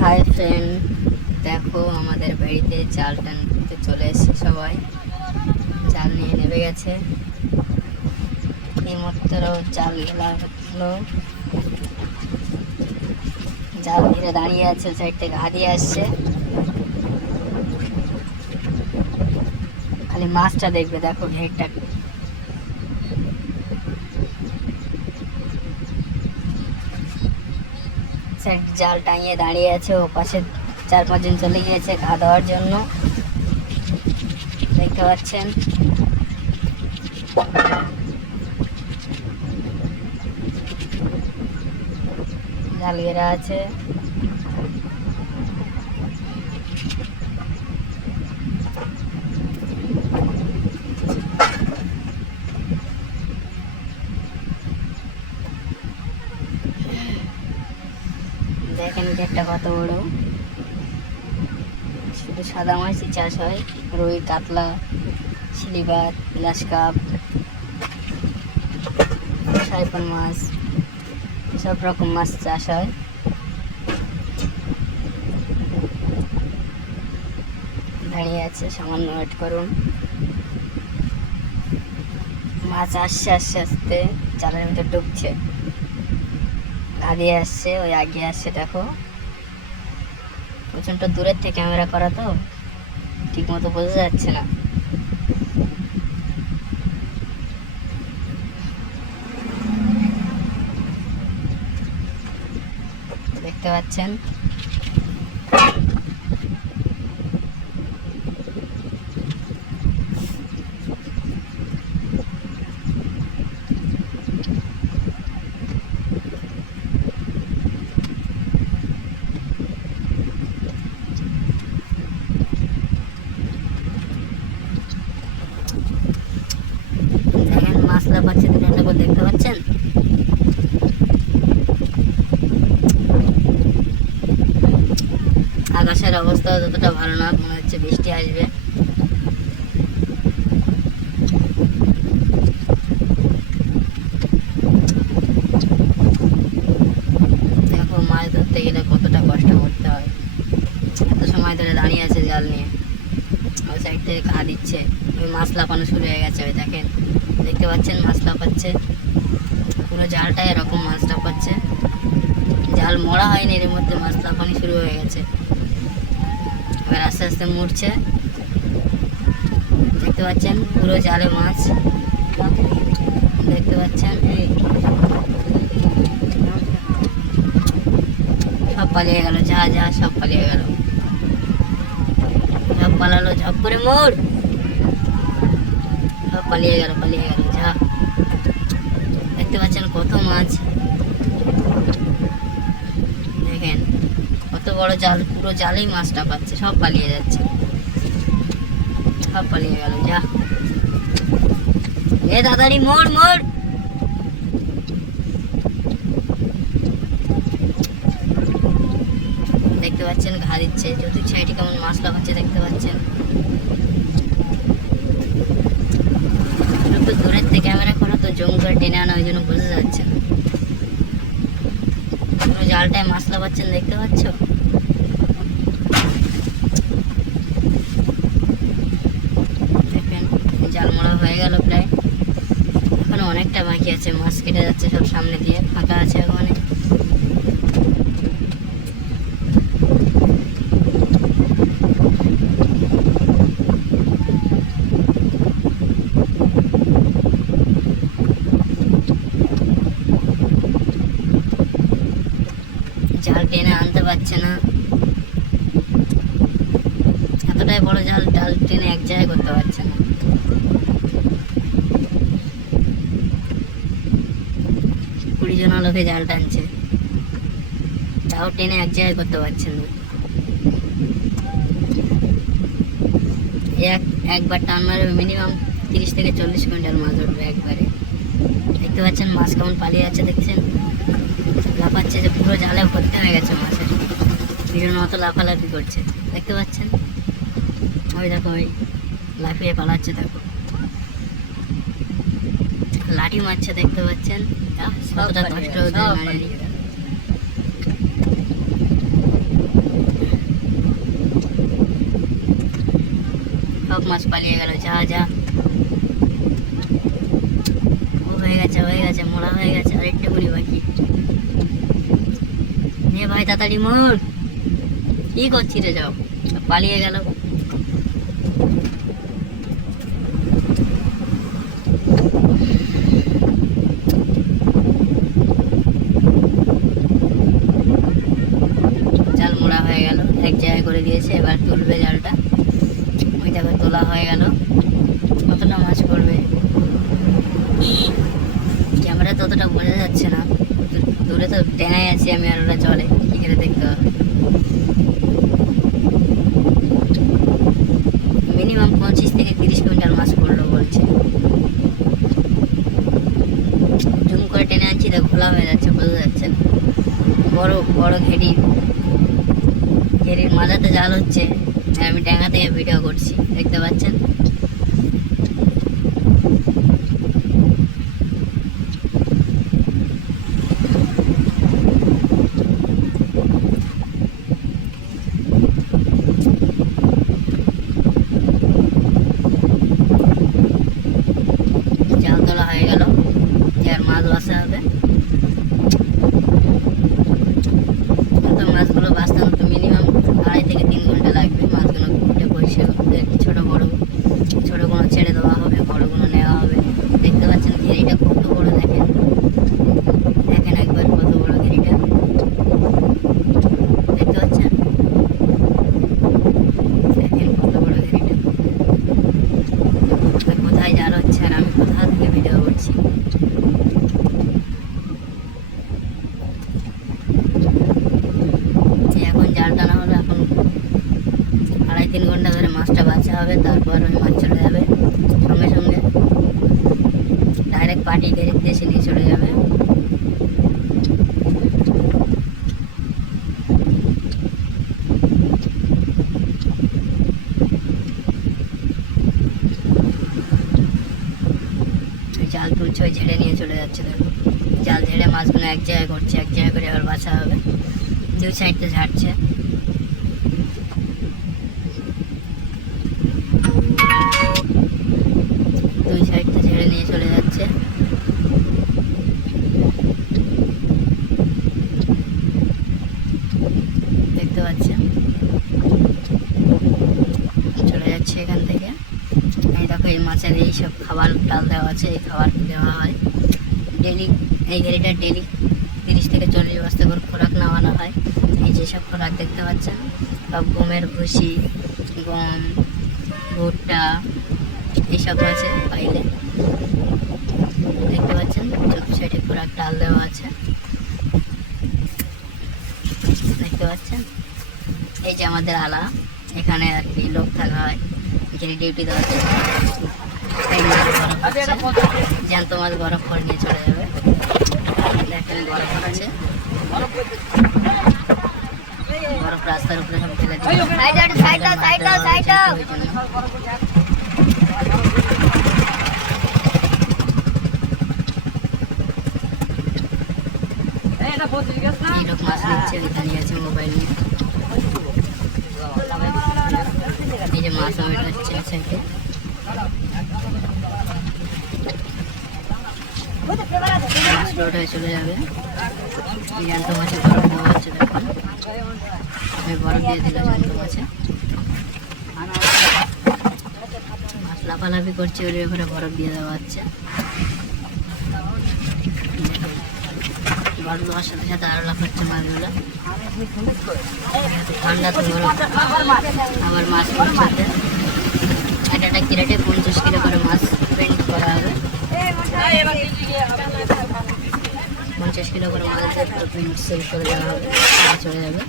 Hi friend, দেখো আমাদের বাড়িতে জাল টানতে চলে এসেছে সবাই। জাল নিয়ে নেমে গেছে। এইমাত্র জাল লাগলো, জাল ঘিরে দাঁড়িয়ে আছে, সাইড থেকে হারিয়ে আসছে। খালি মাছটা দেখবে, দেখো ঘেরটা। জাল টাঙিয়ে দাঁড়িয়ে আছে, ও পাশে 4-5 জন চলে গিয়েছে খাওয়া দাওয়ার জন্য, দেখতে পাচ্ছেন। জাল ঘেরা আছে। দেখেন ঘেরটা কত বড়। শুধু সাদা মাছই চাষ হয়, রুই, কাতলা, সিলভার, গ্লাস কাপ, সাইফন মাছ, সব রকম মাছ চাষ হয়। দাঁড়িয়ে আছে, সামান্য ওয়েট করুন। মাছ আসছে, আস্তে আস্তে জালের ভিতর ঢুকছে, দাঁড়িয়ে আসছে, ওই আগে আসছে। দেখো প্রচণ্ড দূরের থেকে ক্যামেরা করা, তো ঠিক মতো বোঝা যাচ্ছে না। দেখতে পাচ্ছেন। দেখেন মাছ লাফাচ্ছে, দুটো করে দেখতে পাচ্ছেন। আকাশের অবস্থা ততটা ভালো না, মনে হচ্ছে বৃষ্টি আসবে। দেখো মাছ ধরতে গেলে কতটা কষ্ট করতে হয়। এত সময় ধরে দাঁড়িয়ে আছে জাল নিয়ে, ওই সাইড থেকে ঘা দিচ্ছে। ওই মাছ লাফানো শুরু হয়ে গেছে, ওই দেখেন, দেখতে পাচ্ছেন মাছ লাফাচ্ছে। পুরো জালটা এরকম মাছ লাফাচ্ছে। জাল মরা হয়নি, এর মধ্যে মাছ লাফানি শুরু হয়ে গেছে। এবার আস্তে আস্তে মরছে, দেখতে পাচ্ছেন। পুরো জালে মাছ দেখতে পাচ্ছেন। সব পালিয়ে গেল, যা যা সব পালিয়ে গেল, সব পালালো, ঝপ করে মোড়, সব পালিয়ে গেল, পালিয়ে গেল, যা। দেখতে পাচ্ছেন কত মাছ, দেখেন কত বড় জাল, পুরো জালেই মাছটা পাচ্ছে, সব পালিয়ে যাচ্ছে, সব পালিয়ে গেল, যা। এ দাদারি মোড় মোড়। দেখতে পাচ্ছেন ঘা দিচ্ছে, চতুর্থ সাইডে কেমন মাছ লাফাচ্ছে, দেখতে পাচ্ছেন। একটু দূরের থেকে ক্যামেরা করা, তো জুম করে টেনে আনা, ওই জন্য বোঝা যাচ্ছে না। পুরো জালটায় মাছ লাফাচ্ছেন, দেখতে পাচ্ছ। দেখেন জাল মোড়া হয়ে গেল প্রায়, এখনো অনেকটা বাকি আছে। মাছ কেটে যাচ্ছে সব সামনে দিয়ে, ফাঁকা আছে এখন। জাল টেনে আনতে পারছে না, এতটাই বড় জাল, ডাল টেনে এক জায়গায় করতে পারছে না। 20 জন লোকে জাল টানছে, তাও টেনে এক জায়গায় করতে পারছে না। একবার টান মারে মিনিমাম 30 থেকে 40 কুইন্টাল মাছ উঠবে একবারে। দেখতে পাচ্ছেন মাছ কেমন পালিয়ে যাচ্ছে, দেখছেন লাফাচ্ছে, যে পুরো জালে ভর্তি হয়ে গেছে মাছের, বিভিন্ন মতো লাফালাফি করছে, দেখতে পাচ্ছেন। ওই দেখো, ওই লাফিয়ে পালাচ্ছে, দেখো লাঠি মারছে, দেখতে পাচ্ছেন। কতটা কষ্ট হচ্ছে। সব মাছ পালিয়ে গেল। যা যা ও হয়ে গেছে মোড়া হয়ে গেছে, আরেকটা গুলি বাকি। নে ভাই তাড়াতাড়ি মোর, কি করছি রে? যাও, পালিয়ে গেল। জাল মোড়া হয়ে গেল, এক জায়গায় করে দিয়েছে। এবার তুলবে জালটা, ওইটাকে তোলা হয়ে গেল। কতটা মাছ পড়বে ক্যামেরা ততটা বোঝা যাচ্ছে না, দূরে তো টেঙাই আছি আমি, আর ওরা জলে কি করে দেখতে হবে। মিনিমাম 25 থেকে 30 কুইন্টাল মাছ পড়লো বলছে। জুম করে টেনে আনছি তো খোলা হয়ে যাচ্ছে, বোঝা যাচ্ছে না। বড় বড় ঘেরির মাথাতে জাল হচ্ছে, আমি ড্যাঙ্গা থেকে ভিডিও করছি, দেখতে পাচ্ছেন। জাল তোলা হয়ে গেল, আর মাছ বাসা হবে। তো মাছগুলো বাঁচতে হতো মিনিমাম 2.5 থেকে 3 ঘন্টা লাগবে। মাছগুলো উঠে পরিষ্কার করতে, ছোটো কোনো ছেড়ে দেওয়া হবে, বড়গুলো নেওয়া হবে। দেখতে পাচ্ছেন ঘেরিটা কত বড়, দেখেন একবার কত বড় ঘেরিটা, দেখতে পাচ্ছেন। দেখেন কত বড় ঘেরিটা, কোথায় জাল হচ্ছে আর আমি কোথা থেকে ভিডিও করছি। এখন জাল টানা হলো, এখন 2.5-3 ঘন্টা ধরে মাছটা বাঁচা হবে, তারপর ওই মাছ চলে যাবে সঙ্গে সঙ্গে ডাইরেক্ট পাটি গেরিতে এসে নিয়ে চলে যাবে। জাল তুলছে, ওই ঝেড়ে নিয়ে চলে যাচ্ছে। দেখো জাল ঝেড়ে মাছগুলো এক জায়গায় করছে, এক জায়গায় করে আবার বাছা হবে। 2 সাইডে ঝাড়ছে। দুই সাইডটা ঝেড়ে নিয়ে চলে যাচ্ছে। দেখতে পাচ্ছেন চলে যাচ্ছে এখান থেকে। এই দেখো এই মাছের এই সব খাবার ডাল দেওয়া আছে, এই খাবার দেওয়া হয় ডেলি। এই ঘেরিটা ডেলি 30 থেকে 40 বস্তা করে খোরাক নামানো হয়। এই যেসব খোরাক দেখতে পাচ্ছেন সব গমের ভুসি, গম, ভুট্টা এইসব আছে পাইলে, দেখতে পাচ্ছেন। চোখ সাইডে খোরাক ডাল দেওয়া আছে, দেখতে পাচ্ছেন। এই যে আমাদের আলা, এখানে আর কি লোক থাকা হয়, এখানে ডিউটি দেওয়া আছে। জ্যান্ত মাছ বরফ করে নিয়ে চলে যাবে। দেখেন বরফ হচ্ছে, বরফ রাস্তার উপরে সব ফেলে দিচ্ছে। এই লোক মাছ নিচ্ছে, এখানে আছে মোবাইল নিয়ে। এই যে মাছ ওয়েট হচ্ছে সাইডে। মাছ লোড হয়ে চলে যাবে। জ্যান্ত মাছে বরফ দেওয়া হচ্ছে, দেখুন আমি বরফ দিয়ে দিলাম জ্যান্ত মাছে। মাছ লাফালাফি করছে, ওর উপরে বরফ দিয়ে দেওয়া হচ্ছে। বরফ দেওয়ার সাথে সাথে আরো লাফাচ্ছে মাছগুলো। ঠান্ডা তো বরফ, আবার মাছ পৌঁছাতে একটা ক্যারেটে 50 কিলো করে মাছ পেন্ট করা হবে। 50 কিলো করে মাছ পেন্ট সেল করে দেওয়া হবে, চলে যাবে।